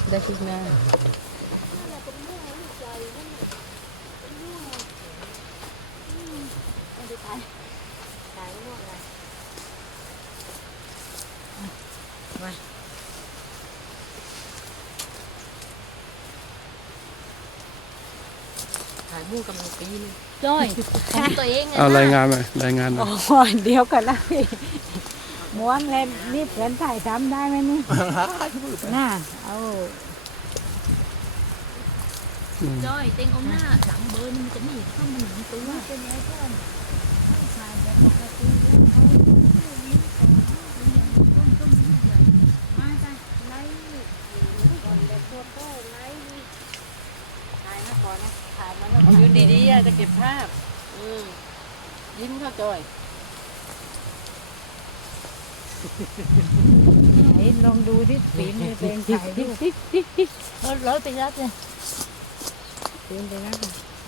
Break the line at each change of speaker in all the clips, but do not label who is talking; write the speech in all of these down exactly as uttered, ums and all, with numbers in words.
ได้ทุกหน้ามาถ่ายมู่กำลังปีเลยจ้อยทำตัวเองไง
เอารายงานหน่อยรายงานหน่อย
อ๋อเดี๋ยวกันนะพี่ม้วนเลยนี่เพื่อนถ่ายทำได้ไหมนี่ น่าเอา
อืม
จ้อยเต็งเอาหน้าหลังเบอร์นี่มันจะไม่เห็นข้างมันหนึ่งตัวเป็นไงเพื่อนถ่ายแบบปกติแล้วเขาต้มต้มนิดเดียวมาจ้ะไล่ก่อนแบบตัวโต้ไล่ถ่ายมาก่อนนะถ่ายมาแล้ว
ยืนดีๆอ่ะจะเก็บภาพอืมยิ้มเข้าจอย
ไหนลองดูที่ปีนไปเป็นถ่ายรูป
เอาร้อยไปรับเลย
ปีนไปนะ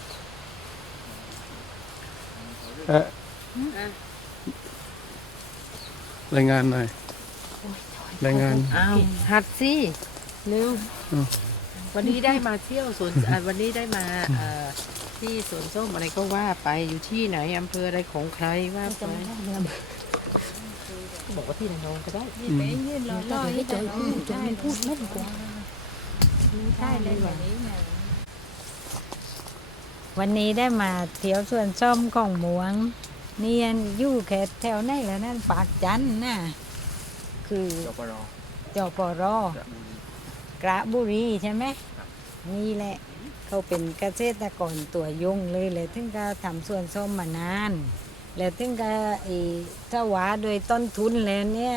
เอ๊ะรายงานหน่อยรายงาน
อ้าวหัดสิเร็ว
อ้าว
วันนี้ได้มาเที่ยวสวนอ่ะวันนี้ได้มาเอ่อที่สวนส้มอะไรก็ว่าไปอยู่ที่ไหนอำเภออะไรของใครว่าไป
จำไม่ได้เลย
บอกว่าที่ไหนน้องก็ได้
นี่ไปยืนรอรอให้จอยพูดจอยพูดไม่ดีกว่า
ใช่เลย
แบ
ว่ะ
บนี้ไง
วันนี้ได้มาเที่ยวสวนส้มของหมวงเนียนอยู่แค่แถวไหนแล้วนั่นปากจันทน์น่ะคือจปรจปรกระบุรีใช่ไหมนี่แหละเขาเป็นเกษตรกรตัวยงเลยเลยถึงก็ทำสวนส้มมานาน แล้วถึงก็ไอ้เจ้าหวาโดยต้นทุนแล้วเนี่ย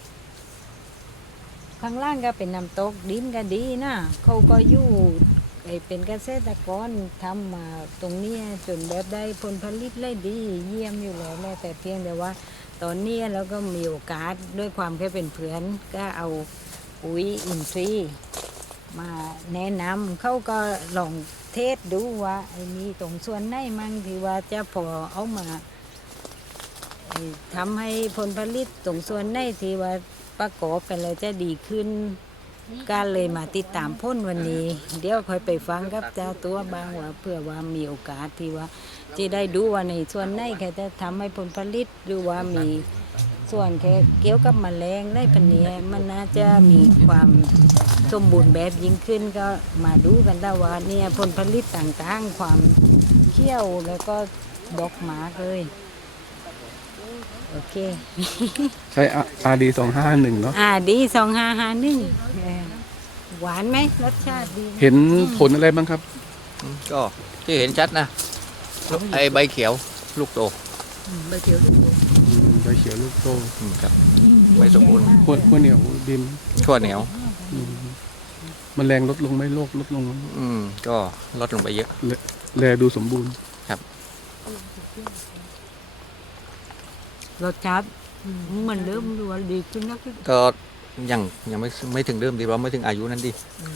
ข้างล่างก็เป็นน้ำตกดินก็ดีนะเขาก็อยู่ไอ้เป็นเกษตรกรทำมาตรงเนี้ยจนแบบได้ผลผลิตเลยดีเยี่ยมอยู่แล้วแม่แต่เพียงแต่ว่า ตอนนี้เราก็มีโอกาสด้วยความแค่เป็นเพื่อนก็เอาปุ๋ยอินทรีย์มาแนะนำเขาก็ลองเทสดูว่าไอ้นี้ตรงส่วนไหนมั่งที่ว่าจะพอเอามาไอ้ทำให้ผลผลิตตรงส่วนไหนที่ว่าประกอบกันแล้วจะดีขึ้นก็เลยมาติดตามพ้นวันนี้ เดี๋ยวค่อยไปฟังกับเจ้าตัวบางว่าเพื่อว่ามีโอกาสที่ว่าจะได้ดูว่าในส่วนไหนแค่จะทำให้ผลผลิตหรือว่ามีส่วนแค่เกี่ยวกับแมลงได้ปะเนี้ยมันน่าจะมีความสมบูรณ์แบบยิ่งขึ้นก็มาดูกันได้ว่าเนี่ยผลผลิตต่างๆความเขี้ยวแล้วก็ดอกหมากเลยโอเค
ใช้อาร์ดีสองห้าหนึ่งเนาะ
อ่าดีสองห้าห้าหนึ่งหวานไหมรสชาติดีไหม
เห็นผลอะไรบ้างครับ
ก็ที่เห็นชัดนะไอใบเขียวลูกโต
ใบเขียวลูกโต
อืมใบเขียวลูกโต
อืมครับใบสมบูรณ์
ขั้วขั้วเหนียวดิน
ขั้วเหนียว
อืมแมลงลดลงไหมโรคลดลงไหม
อืมก็ลดลงไปเยอะ
แลดูสมบูรณ์
รสชาติมันเริ่มดูว่าดีขึ้นนะคือ
ก็ยังยังไม่ไม่ถึงเดิมดีเพราะไม่ถึงอายุนั้นดี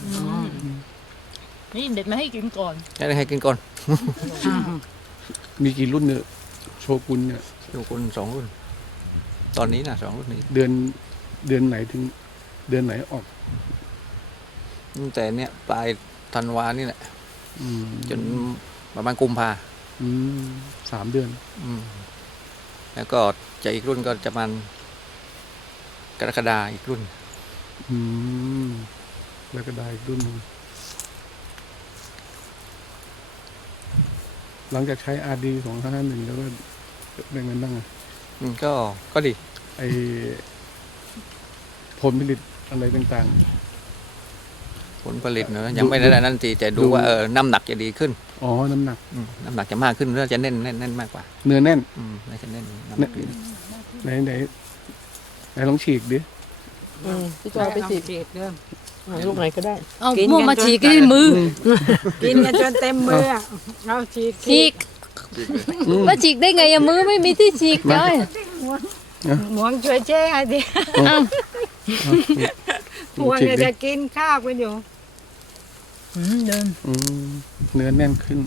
นี่เด็ดมาให้กินก่อน
ให้ให้กินก่อน
มีกี่รุ่นเนี่ยโชกุนเนี่ย
ลูกคนสองรุ่น ตอนนี้นะสองรุ่นนี้
เดือนเดือนไหนถึงเดือนไหนออก
ตั้งแต่เนี้ยปลายธันวานี่แหละ
อืม
จนประมาณกุมภา
อืมสามเดือน
อืมแล้วก็จะอีกรุ่นก็จะมันกรกฎาอีกรุ่น
อืมแล้วก็ได้อีกรุ่นหนึ่งหลังจากใช้อาร์ดีสองห้าหนึ่งแล้วก็เป็นไงบ้างอะ
อืมก็ก็ดี
ไอผลผลิตอะไรต่าง
ผลผลิตเนอะยังไม่ได้นั่นทีแต่ดู
ดู
ว่าเออน้ำหนักจะดีขึ้น
ๆ อ๋อ น้ำหนัก
อืมน้ำหนักจะมากขึ้นแล้วจะแน่นแน่นแน่นมากกว่า
เนื้อแน่น
อืมน่าจะแน่นน้ำหนักดี
ไหนไหนไหนลองฉีกดิ
อืมพี่จอยไปสิ
เด็ดเริ่ม
เอาลูกไหนก็ได้
เอา
กิน
ม่วง
กัน
มา
จน
ฉีกที่มือ
กินกันจนเต็มมืออะเอาฉีก
ฉีกมาฉีกได้ไงอะมือไม่มีที่ฉีกจ้อย
หมวงช่วยเจ๊ให้ดิ
เอา
หมวง
ฉีก
เนี่ย
ดิ
จะกินข้าวกันอยู่
เดิน
อืมเนื้อแน่นขึ้น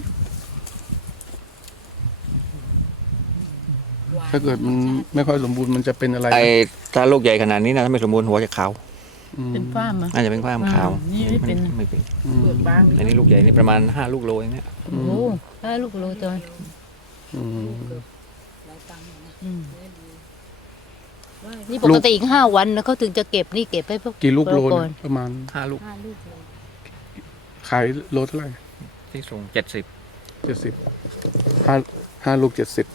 ถ้าเกิดมันไม่ค่อยสมบูรณ์มันจะเป็นอะไร
ไอ้ถ้าลูกใหญ่ขนาดนี้นะถ้าไม่สมบูรณ์หัวจะขาว
อืม
เป็นฟ้ามอ่ะ
น่าจะเป็นความขาว
นี่ไม่เป็น
ไม่เป็น
อืม
เปลือกบาง
อันนี้ลูกใหญ่นี่ประมาณห้าลูกโลอย่างเงี้ย
โอ้โหได้ลูกโลจอย
อืม
หลายตังค์นะ
อืม
เนื้อดี
นี่ปกติอีกห้าวันนะเขาถึงจะเก็บนี่เก็บไปพวก
กี่ลูกโล
ก่อ
เนี่ยประมาณ
ห้าลูก
ห้าลูกเลย
ขายโลเท่าไหร่
ที่ส่งเจ็ดสิบ
เจ็ดสิบห้าห้าลูกเจ็ดสิบ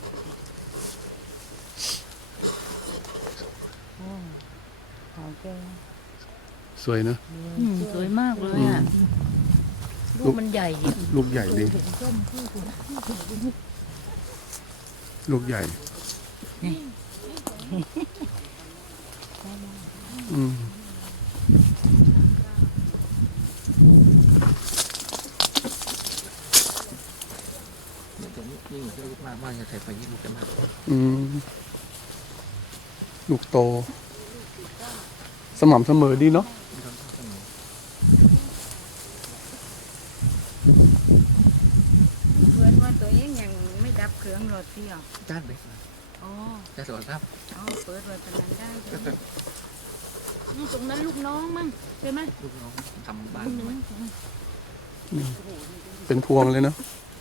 ของแก
สวยเนอะ
อืมสวยมากเลยอ่ะ
ลู
ลู
ก
กมันใหญ่ดิ
ลูกใหญ่ดีลูกใหญ่อืม
ตรงนี้ยิ่งลูกมากมากจะใส่ไปยิ่งลูกจะมาก
อืมลูกโต สม่ำเสมอดีเนาะ
เพื่อนว่าตัวเองยังไม่ดับเครื่องรถที่อ่ะ
จ้านไป
อ๋อ
จะสวยครับ
อ๋อเปิดรถตอนนั้นได้ใช่ไหม
อืมตรงนั้นลูกน้องมั้งใช่ไหม
ลูกน้องทำบ้าน
ลูกน้อง
เป็นพวงเลยเนาะ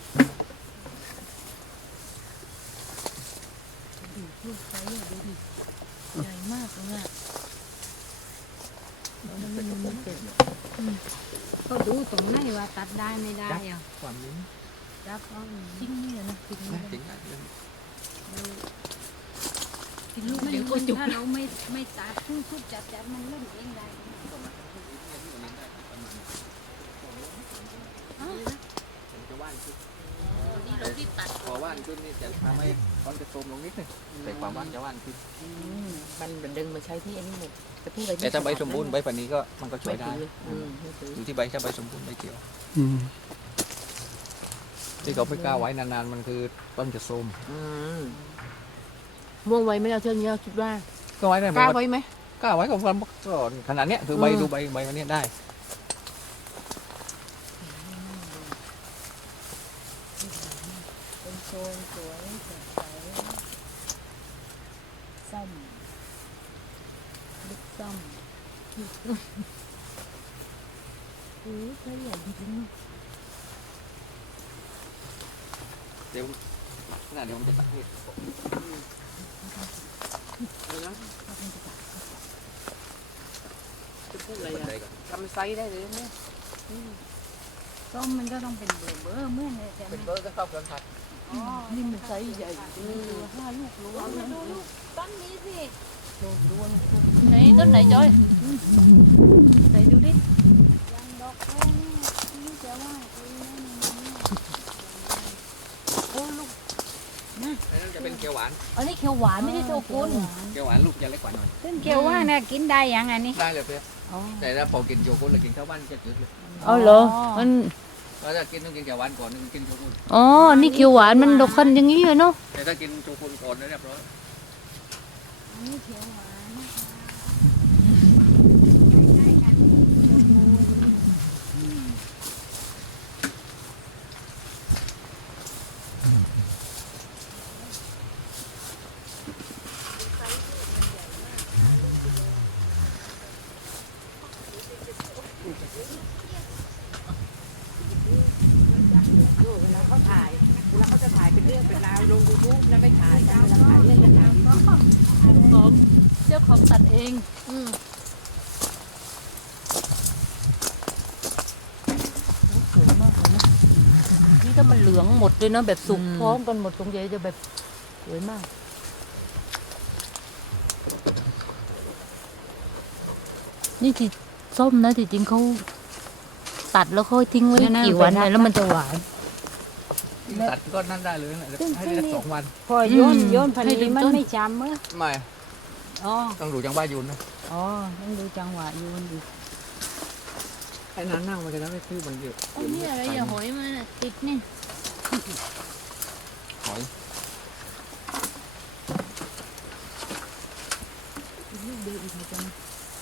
ลูกไซส์อะดูดิใหญ่มากเลยอ่ะแล้วมันมันมันเจ็บ
เขาดูตรงไหนว่าตัดได้ไม่ได้อ่ะ
ความนี้
รับเอา
จริงเนี่ยนะจริง
นะ
เนี่ย
จริงอ่ะเรื่อง
กินลูก
ไม่
เดียว
มั
ก็
น
จุก
ถ้าเราไม่ไม่ตัดทุกทุกจัดจัดมันเล่นเองได้
นี่เราที่ตัด
พอว่านขึ้นนี่จะทำให้ก้อนจะโทรมลงนิดนึงแต่ความว่านจะว่านขึ้น
มันมันดึงมาใช้ที่อันนี้หมดจะพูดอะไร
แต่ถ้าใบสมบูรณ์ใบแบบนี้ก็มันก็ช่วยได้
ไม่ถืออืมไม่ถือ
อยู่ที่ใบถ้าใบสมบูรณ์ใบเขียว
อืม
ที่เขาไม่กล้าไว้นานๆมันคือต้นจะโทรม
อืมม่วงไว้ไหม่เอาเท่านี้คิดว่า
ก็ไว้ได้
กล้าไว้ไหม
กล้าไว้ของความก็ขนาดเนี้ยคือใบ
อืม
ดูใบใบวันนี้ได้
เป็นโซนสวยสดใสส้มลูกส้ม
โอ้ยใช่ใหญ่จริง
เดี๋ยวขนาดเดี๋ยวผมจะตัดนี่
จะพูดอะไร
บันได
อ่ะ
ก่อน
ทำไซส์ได้เลยเนี่ย
ส้มมันก็ต้องเป็นเบอร์เบอร์เหมื่อนเลยใช่ไหม
เป็นเบอร์ก็เข้าเกินพัน
อ๋อ
นี่มันไซส์ใหญ่จริงห้าลูกรู้
เอามาดูลูกต้นนี้สิ
ไหนต้นไหนจอย
ไหนดูดิยังดอกแค่นี้นี่จะว่าเองนะนี่
โอ้ลูก
นั่นจะเป็นเขียวหวาน
อันนี้เขียวหวานไม่ใช่โชกุน
เขียวหวานลูกจะเล็กกว่าหน่อย
ซึ่งเกียวว่าเนี่ยกินได้ยังไงนี่
ได้เลยเพื่อน
อ๋อ
แต่ถ้าพอกินโยกุนหรือกินข้าวบ้านจะจืดเลย
เอาเหรอมัน
เพราะถ้ากินต้องกินเขียวหวานก่อนนึงกินโยกุน
อ๋อนี่เขียวหวานมันดกคันอย่างนี้เลยเนาะ
แต่ถ้ากินโยกุนก่อนเรียบร้อย
อันนี้เขียวหวานนะคะใกล้ๆกันชมพู
เวลาเขาถ่ายเวลาเขาจะถ่ายเป็นเรื่องเป็นราวลงยูทูบนะไม่ถ่ายกันเวลาถ่ายเล่นกันถ่ายของเจ้าของตัดเองอืมสวยมากเลยนะนี่ถ้ามันเหลืองหมดเลยนะแบบสุกพร้อมกันหมดตรงใหญ่จะแบบสวยมาก นี่ที่ส้มนะที่จริงเขาตัดแล้วเขาทิ้งไว้กี่วันเนี่ยแล้วมันจะหวาน
ตัดก็นั่นได้เลยนะให้ได้สองวัน
พอโยน
อืม
โยนพัน
ให้
นี้
ลืม
มัน
ต้น
ไม่จำเมื่อ
ไม่
อ๋อ
ต้องดูจังบ้ายุนนะ
อ๋อต้องดูจังหวะโยนดิ
ไอ้นั่นนั่งมาจะได้ไม่คือมันเยอะ
อันนี้อะไรอย่าหอยมาน่ะติดนี่
หอย
ลูกเดียวอีกนะจัง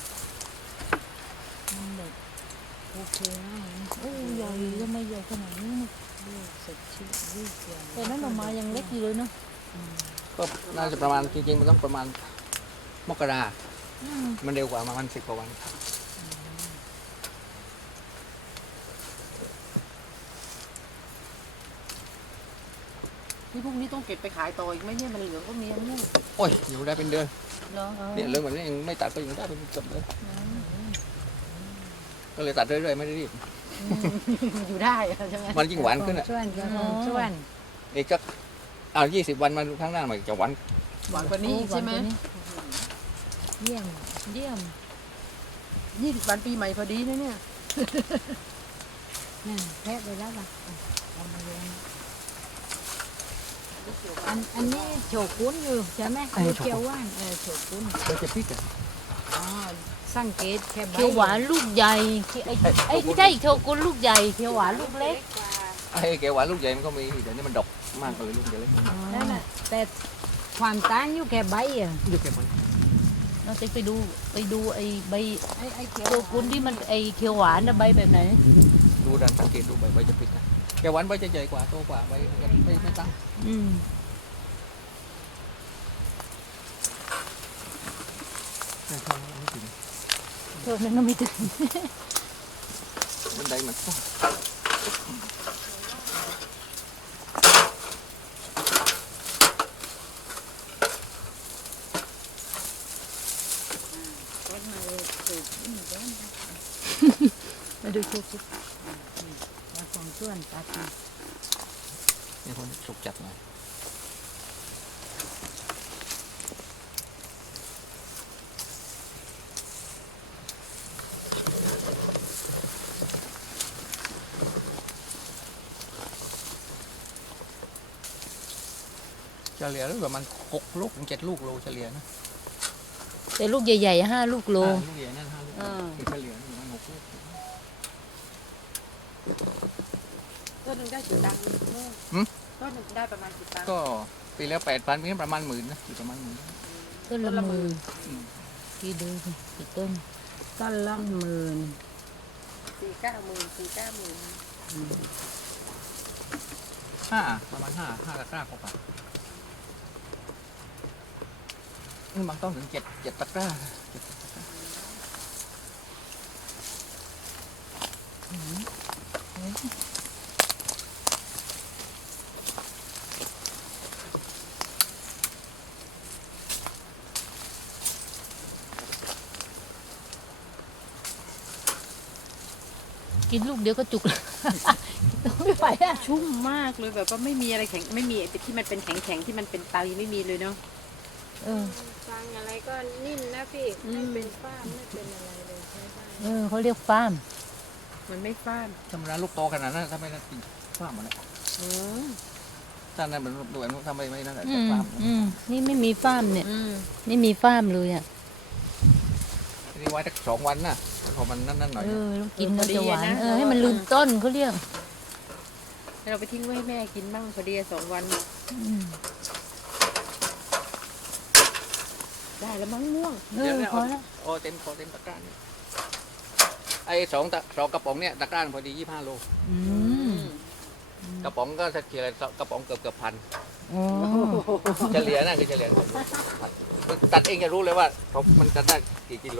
มันแบบโอเคนะ
โอ้ใหญ่ทำไมใหญ่ขนาดนี้
ลูกสดชื่นลูกเสียง
แต่นั้นออกมายังเล็กอยู่เลยเนาะ
ก็น่าจะประมาณจริงๆมันต้องประมาณมกรา
อืม
มันเร็วกว่าประมาณสิบกว่าวัน
นี่พวกนี้ต้องเก็บไปขายต่ออีกไหมเนี่ยมันเหลืองก็มีอันนี้
โอ้ยอยู่ได้เป็นเดือน
เนาะ
เนี่ยเรื่องแบบนี้ยังไม่ตัดก็ยังได้เป็นเกือบเลยก็เลยตัดเรื่อยๆไม่ได้รีบ
อยู่ได้อะใช่ไหม
มันยิ่งหวานขึ้นอ่ะ
ช่วนจะของช่วน
อีกสักเอายี่สิบวันมาข้างหน้ามันจะหวาน
หวานกว่านี้อีกใช่ไหม
เยี่ยมเยี่ยม
ยี่สิบวันปีใหม่พอดีนะเนี่ย
นั่นแทะไปแล้วป่ะอ่ะเอามาเลยอันอันนี้โฉกุนอยู่ใช่ไหมคือเขียวหว่านเออโฉกุน
เราจะพริกอ่ะ
อ๋อสังเกตแค่ใบ
เขียวหวานลูกใหญ่ไอ้ไอ้ไม่ใช่โชกุนลูกใหญ่เขียวหวานลูกเล็ก
ไอ้แกหวานลูกใหญ่มันก็มีแต่นี่มันดกมากเลยลูกใหญ่เล็ก
อ๋อแต่ความต่างอยู่แค่ใบอ่ะ
ลูกแกมัน
เราจะไปดูไปดูไอ้ใบ
ไอ้ไอ้เขียว
โชกุนที่มันไอ้เขียวหวานนะใบแบบไหน
ดูดันสังเกตดูใบใบจะพริกนะแกหวานใบจะใหญ่กว่าโตกว่าใบไม่ไม่ไม่ตั้ง
อืม
ไม่ใช่ไม่ถึง
โทษนั้นไม่ถึง
บันไดมันต้อง
ก้นมาเลยสูบขึ้นก้น
มาดูโชกุน
แล้วของช่วนตัดมา
นี่คนสุกจัดหน่อยเฉลี่ยแล้วประมาณหกลูกถึงเจ็ดลูกโลเฉลี่ยนะ
แต่ลูกใหญ่ๆห้าลูกโล
อ่าลูกใหญ่นั่นห้าลูก
อ่า
ถึงเฉลี่ยประมาณหกลูก
ต้นหนึ่งได้กี่ตังค์
หืม
ต้นหนึ่งได้ประมาณกี่ตังค์
ก็ปีแล้วแปดพันปีนี้ประมาณหมื่นนะอยู่ประมาณหมื่น
ต้นละหมือกี่ดูสิกี่ต้น
ต้นละหมื่น
สี่เก้าหมื่นสี่เก้าหมื่น
ห้าประมาณห้าห้าตะกร้ากว่านี่บางต้นถึงเจ็ดเจ็ดตะกร้าเจ็ดตะกร้า
กินลูกเดียวก็จุก ไม่ไหวอ่ะ
ชุ่มมากเลยแบบว่าไม่มีอะไรแข็งไม่มีไอ้ที่มันเป็นแข็งแข็งๆที่มันเป็นไตไม่มีเลยเนาะ
เออ
ฟังอะไรก็นิ่มนะพี่
อืม
ไม่เป็นฝ้าไม่เป็นอะไรเลยใช่ไหม
เออเขาเรียกฟาร์ม
มันไม่ฟ้าน
ธรรมดาลูกโตขนาดนั้นถ้าไม่นั่นกินฟ้าหมดแล้ว
อืม
ถ้านั่นมันดูแบบถ้าไม่ไม่นั่นแหละ
อื
จะ
ม
ฟ้า
อืมนี่ไม่มีฟาร์มเนี่ย
อืม
ไม่มีฟาร์มเลยอ่ะ
นี่ไว้สักสองวันนะพอมันนั่นนั่นหน่อย
เออแล้วกินแล้วจะหวานเออให้มันลืมต้นเขาเรียก
ให้เราไปทิ้งไว้ให้แม่กินบ้างพอดีสองวัน
อืม
ได้แล้วมั้งม่วง
เออพอแล้ว
โอ้เต็มพอเต็มตะกร้านี่ไอ้สองตะสองกระป๋องเนี่ยตะกร้าพอดียี่ห้าโล
อืม
กระป๋องก็เฉลี่ยกระป๋องเกือบเกือบพัน
โอ้
เฉลี่ยนะคือเฉลี่ยตัดเองจะรู้เลยว่าเขามันจะได้กี่กิโล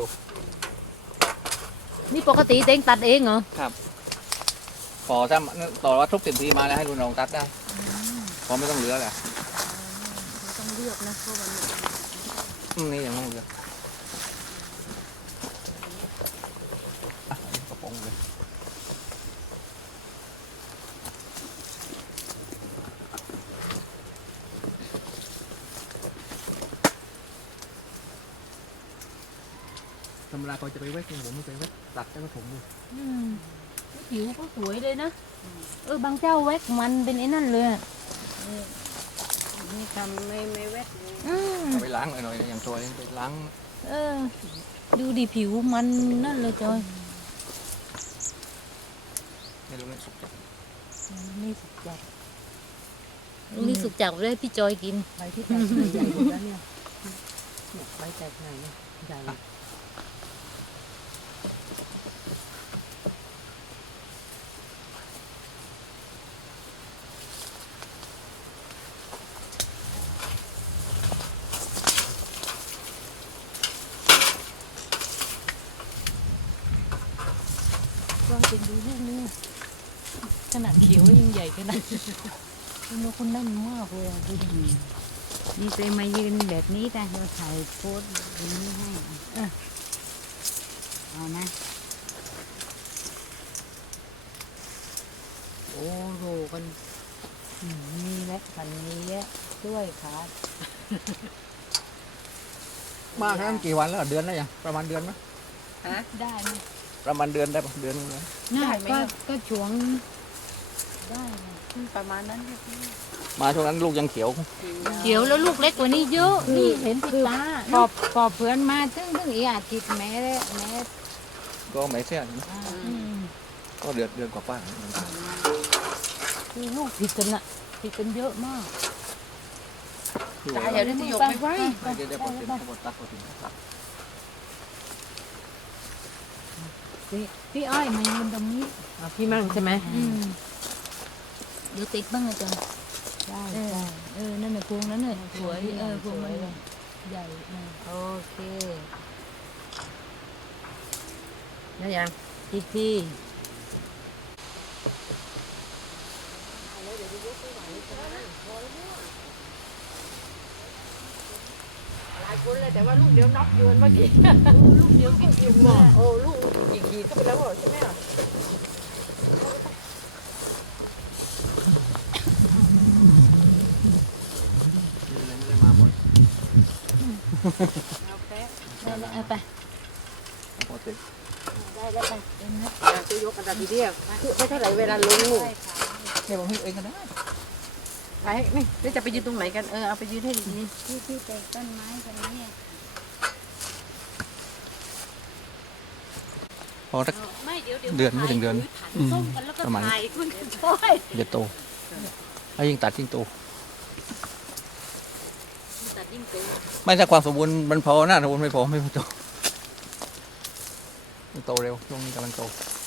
นี่ปกติเต็งตัดเองเหรอ
ครับพอถ้าต่อว่าทุกสิบปีมาแล้วให้รุ่นน้องตัดได้พอไม่ต้องเหลือแหละ
ต้องเลือกนะเพราะมัน
อืมนี่ยังไม่ต้องเหลืออ่ะอันนี้กระป๋องเลยธรรมดาเขาจะไปเวทผมไม่ไปเวทตัดแล้วก็ผมเลย
อืมผิวก็สวยเลยนะเออบางเจ้าแว็กมันเป็นไอ้นั่นเลยอะ
นี่ทำไม่ไม่เวทเลย
อืม
เอาไปล้างหน่อยๆอย่างตัวนี้ไปล้าง
เออ ดูดิผิวมันนั่นเลยจอย
ในโรงเรียนสุขจัด
นี่สุกจัดนี่สุกจัดได้พี่จอยกิน
ใบที่แตกใหญ่หมดแล้วเนี่ยเนี่ยใบแตกใหญ่เนี่ยใหญ่
ก็เป็นดูลูกนี่ขนาดเขียวยังใหญ่ขนาดคุณนกคุณนั่นมากเลยดูดิ
นี่เจมายืนแบบนี้แต่เราถ่ายโพสตรงนี้ให้อ่ะเอานะ
โอ้โหกัน
อืมมีและพันนี้เยอะด้วยค่ะ
มาครั้งกี่วันแล้วเดือนแล้วยังประมาณเดือนไหม
ได้ไหม
ประมาณเดือนได้ปะเดือนนึงเลย
น่า
ได้ไหม
ก็
อ่ะ
ก็ช่วง
ได้นะประมาณนั้นค่ะพี่
มาช่วงนั้นลูกยังเขียว
เขียวแล้วลูกเล็กกว่านี้เยอะนี่เห็นติดตา
พอพอเพื่อนมาถึงถึงอีอาทิตย์แม่เลยแม่
ก็ไม่เสีย
อ่า
อืม
ก็เดือนเดือนกว่า
คือลูกผิดกันอะผิดกันเยอะมาก
ๆ
ตายอย่าได้ที่ยกไปไว้
เดี๋ยวเดี๋ยวปลดติดปลดตักปลดติดครับ
พี่พี่อ้อยมายืนตรงนี้
พี่มั่งใช่ไหม
อืม
เดี๋ยวติดบ้างอาจารย์
ได้
เออ
ได้
เออนั่นน่ะพวงนั้นน่ะสวยเออพวงมันใหญ่นะ
โอเค
ได้ยัง
อีกที
หลายคนเลยแต่ว่าลูกเดียวน็อกโยนเมื่อกี้ลูกเดียวกินอิ่มอ่ะโอ้ลูกอีกขีดเข้าไปแล้วเหรอใช่ไหมอ่ะ
ไม่ได้มาบ่อย
เอาแป๊บ
ได้แล้วเอาไป
ปลดติด
ได้แล้วไปเอ็นนะจะยกกระดาษดีเดียวคือไม่เท่าไหร่เวลาลงลูก
เดี๋ยวผมให้เองก็ได้
ไปนี่แล้วจะไปยืนตรงไหนกันเออเอาไปยืนให้ดี
ที่ที่แตกต้นไม้ตรงนี้
พอสัก
ไม่เดี๋ยวเดี๋ยว
เดือนไม่ถึงเดือน
ส้มกันแล้วก็
ประมาณ
ถ่ายคุณโอ้ย
เดี๋ยวโตถ้ายิ่งตัดยิ่งโต
ตัดยิ่งเต็ม
ไม่ถ้าความสมบูรณ์มันพอนะสมบูรณ์ไม่พอไม่พอโตมันโตเร็วช่วงนี้กำลังโต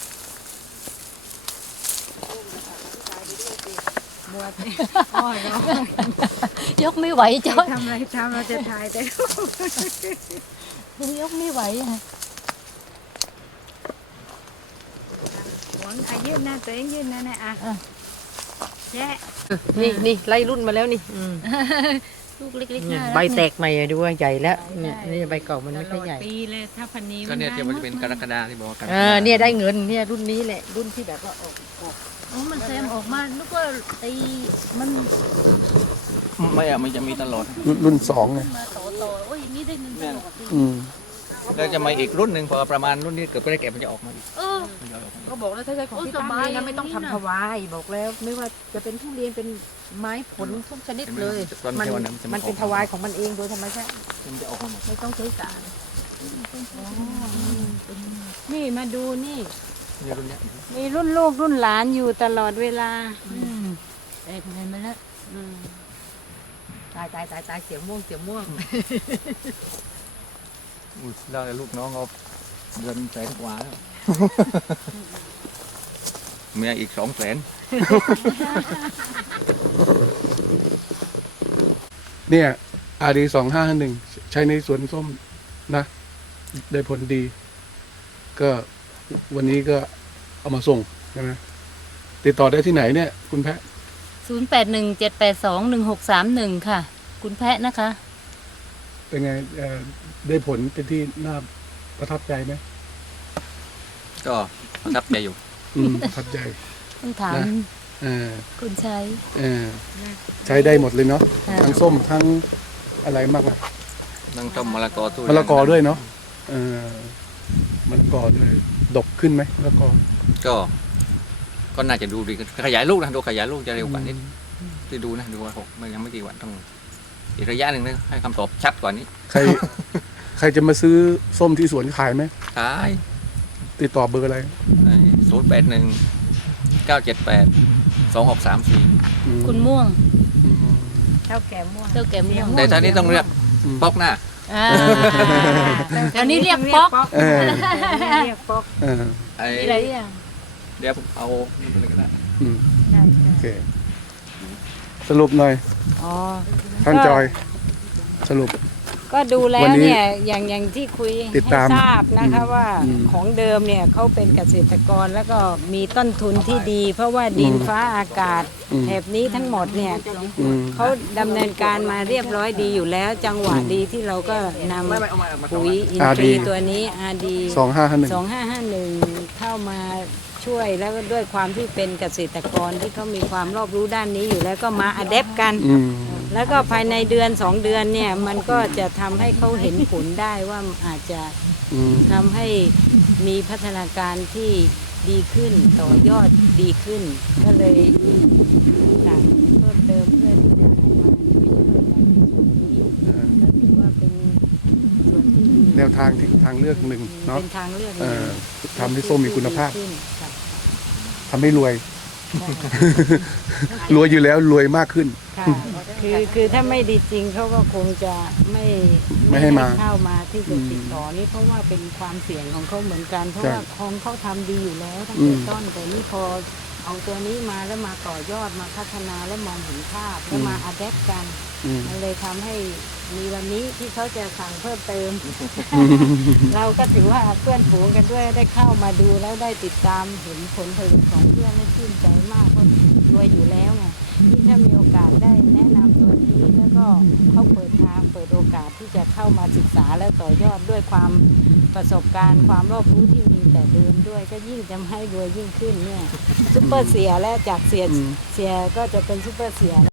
บวชอ้อยเรา
ยกไม่ไหวจ้อย
ทำอะไรทำเราจะถ่ายแต่
ยกไม่ไหวอ่ะ
หวังอายืนนะตัวเองยืนนะนะอ่ะแย่
นี่นี่ไล่รุ่นมาแล้วนี่
ลูกเล็กๆ
เนี่ย
น่ารัก
ใบแตกใหม่อะดูว่าใหญ่แล้วเนี่ยนี่ใบเก่ามัน
ต
ไม่
ล
ค่อ
อย ด
ใหญ่
ปีเลยถ้าพันนี้
ก็เนี่ย
ได้
เดี๋ยวมันจะเป็นกรกฎาที่บอกว่ากรกฎา
เออเนี่ยได้เงินเนี่ยรุ่นนี้แหละรุ่นที่แบบว่าออกออก
โอ้มันแซมออกมานึกว่าไอ้มัน
ไม่อะมันจะมีตลอด
รุ่นรุ่นสองไง
มาต่อต่อโอ้ยนี่ได้เงินตลอดเลย
อืม
แล้วจะมาอีกรุ่นหนึ่งพอประมาณรุ่นนี้เกิดไม่ได้แก่มันจะออกมาอีก
เออ
มันจะออกมาอีก
ก็บอกแล้วถ้าใช้ของ
โอ้
พี่
ส
ตั้ม
บาย
เลยนะไม่ต้อง
อย่างนี้
ทำ
นะ
ถวายบอกแล้วไม่ว่าจะเป็นทุเรียนเป็นไม้ผลทุกชนิดเลย
ตอน
มัน
เทวันนั้นจะ
มันเป็นถวายของมันเองโดยธรรมชาติ
มันจะออกมาหมด
ไม่ต้องใช้สาร
นี่มาดูนี่
นี่รุ่นเนี้ย
มีรุ่นลูกรุ่นหลานอยู่ตลอดเวลา
แตกเงินมาแล้ว
ตายตายตายตายเสียม่วงเสียม่วง
อุ้ยแล้วลูกน้องเขาเดือนแสนกว่าแล้ว เมียอีกสองแสน
เนี่ยอาดีสองห้าหนึ่งใช้ในสวนส้มนะ ได้ผลดี ก็วันนี้ก็เอามาส่งใช่ไหมติดต่อได้ที่ไหนเนี่ย คุณแพะ
ศูนย์แปดหนึ่งเจ็ดแปดสองหนึ่งหกสามหนึ่งค่ะ คุณแพะนะคะ
เป็นไงเอ่อได้ผลเป็นที่น่าประทับใจไหม
ก็ประทับใจอยู่
อืมประทับใจ
ต้องถาม
นะ เออ
คุณใช้
เออใช้ได้หมดเลยเนาะ
ค่ะ
ทั้งส้มทั้งอะไรมากอะ
นั่งต้มมะละกอตู้
มะละกอด้วยเนาะเออมะละกอด้วยดกขึ้นไหมมะละกอ
ก็ ก็น่าจะดูดีขยายลูกนะดูขยายลูกจะเร็วกว่านิดที่ดูนะดูว่าหกมันยังไม่กี่วันต้องอีกระยะหนึ่งนะให้คำตอบชัดกว่านี้
ใคร ใครจะมาซื้อส้มที่สวนขายไหม
ขาย
ติดต่อเบอร์อะไร
ศูนย์แปดหนึ่งเก้าเจ็ดแปดสองหกสามสี่
อืม
คุณม่วง
อืม
เท่าแก่ม่วง
เจ้าแก่ม่วง
แต่ท่านี้ต้องเรียก
อืม
ป๊อกหน้า
อ่าเดี๋ยวนี้เรียกป๊อก
เออ
เรียกป๊อก
เออ
ไอ้
มีอะไรอย่าง
เดี๋ยวผมเอานี่ไปเลยก็ได้
อืม
ใช่
โอเค สรุปหน่อย
อ๋อ
ท่านจอย สรุป
ก็ดูแล้
วั
วน
นี้
เนี่ยอย่างอย่างที่คุย
ติด
ให้
ตาม
ทราบนะคะ
อืม
ว่า
อืม
ของเดิมเนี่ยเขาเป็นเกษตรกรแล้วก็มีต้นทุนที่ดี เพราะว่าดิน
อืม
ฟ้าอากาศ
อืม
แถบนี้ทั้งหมดเนี่ย
อืม
เขาดำเนินการมาเรียบร้อยดีอยู่แล้ว จังหวะดีที่เราก็นำปุ๋ยอินทรีย์ตัวนี้อาดี
สองห้าห้าหนึ่ง
สองห้าห้าหนึ่งเข้ามาช่วยแล้วก็ด้วยความที่เป็นเกษตรกรที่เขามีความรอบรู้ด้านนี้อยู่แล้วก็มาอัดแอปกัน
อืม
แล้วก็ภายในเดือนสองเดือนเนี่ยมันก็จะทำให้เขาเห็นผลได้ว่าอาจจะ
อืม
ทำให้มีพัฒนาการที่ดีขึ้นต่อยอดดีขึ้น ก็เลยสั่งเพิ่มเติมเพื่อที่จะให้มาช่วยๆกันในส่วนนี้
เออ
ก็ถือว่าเป็นส่วนที่ดี
แนวทางที่ทางเลือกหนึ่งเนาะ
เป็นทางเลือกห
เอ
นึ่ง
อทำให้ส้มมีคุณภาพ
ที่ดีขึ้นค่ะ
ทำให้รวย
ใช่
รวยอยู่แล้วรวยมากขึ้น
ค่ะคือคือถ้าไม่ดีจริงเขาก็คงจะไม่
ไม่ให้มา
เข้ามาที่จะ
อืม
ติดต่อนี่เพราะว่าเป็นความเสี่ยงของเขาเหมือนกัน เพราะ
ใช่
ว่าของเขาทำดีอยู่แล้วตั้ง
อื
แต่
ม
ต้นแต่นี่พอเอาตัวนี้มาแล้วมาต่อยอดมาพัฒนาแล้วมองเห็นภาพแล้วมาอัดแอปกัน
อืม
มันเลยทำให้มีวันนี้ที่เขาจะสั่งเพิ่มเติม เราก็ถือว่าเพื่อนฝูงกันด้วยได้เข้ามาดูแล้วได้ติดตามเห็นผลผลิตของเพื่อนและชื่นใจมากเพราะรวยอยู่แล้วไงที่ถ้ามีโอกาสได้แนะนำตัวนี้แล้วก็เขาเปิดทางเปิดโอกาสที่จะเข้ามาศึกษาและต่อยอดด้วยความประสบการณ์ ความรอบรู้ที่มีแต่เดิมด้วย ก็ยิ่งจะให้รวยยิ่งขึ้นเนี่ยซุปเปอร์เสียและจากเสีย
อืม
เสียก็จะเป็นซุปเปอร์เสีย